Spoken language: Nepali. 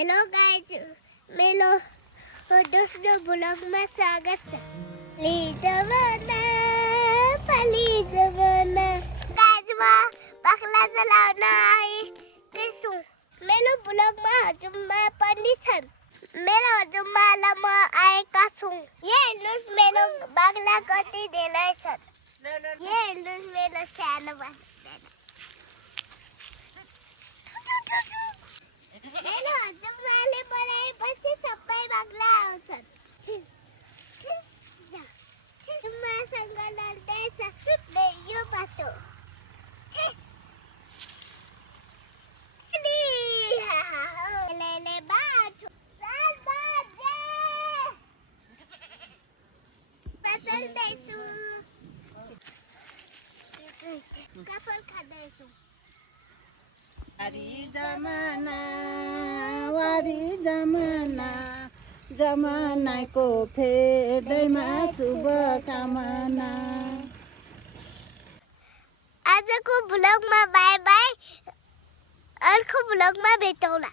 हेलो गाइज मेरो दोस्रो ब्लगमा स्वागत छ। प्लिज जमाना गाइज म बाख्ला चलाउन आएछु। मेरो ब्लगमा हजुरबा पनि छन्। मेरो हजुरबालाई म आएका छु। यहाँ हेर्नुहोस् मेरो बाख्ला कति धेरै छन्। यहाँ हेर्नुहोस् मेरो सानो बाख्ला। मेरो हजुरबाले बनाएपछि सबै बाख्ला आउँछन्। हजुरबासँग लड्दैछ यो बाटो। वारी जमाना जमानाको फेदैमा शुभकामना। आजको ब्लगमा बाई बाई। अर्को ब्लगमा भेटौँला।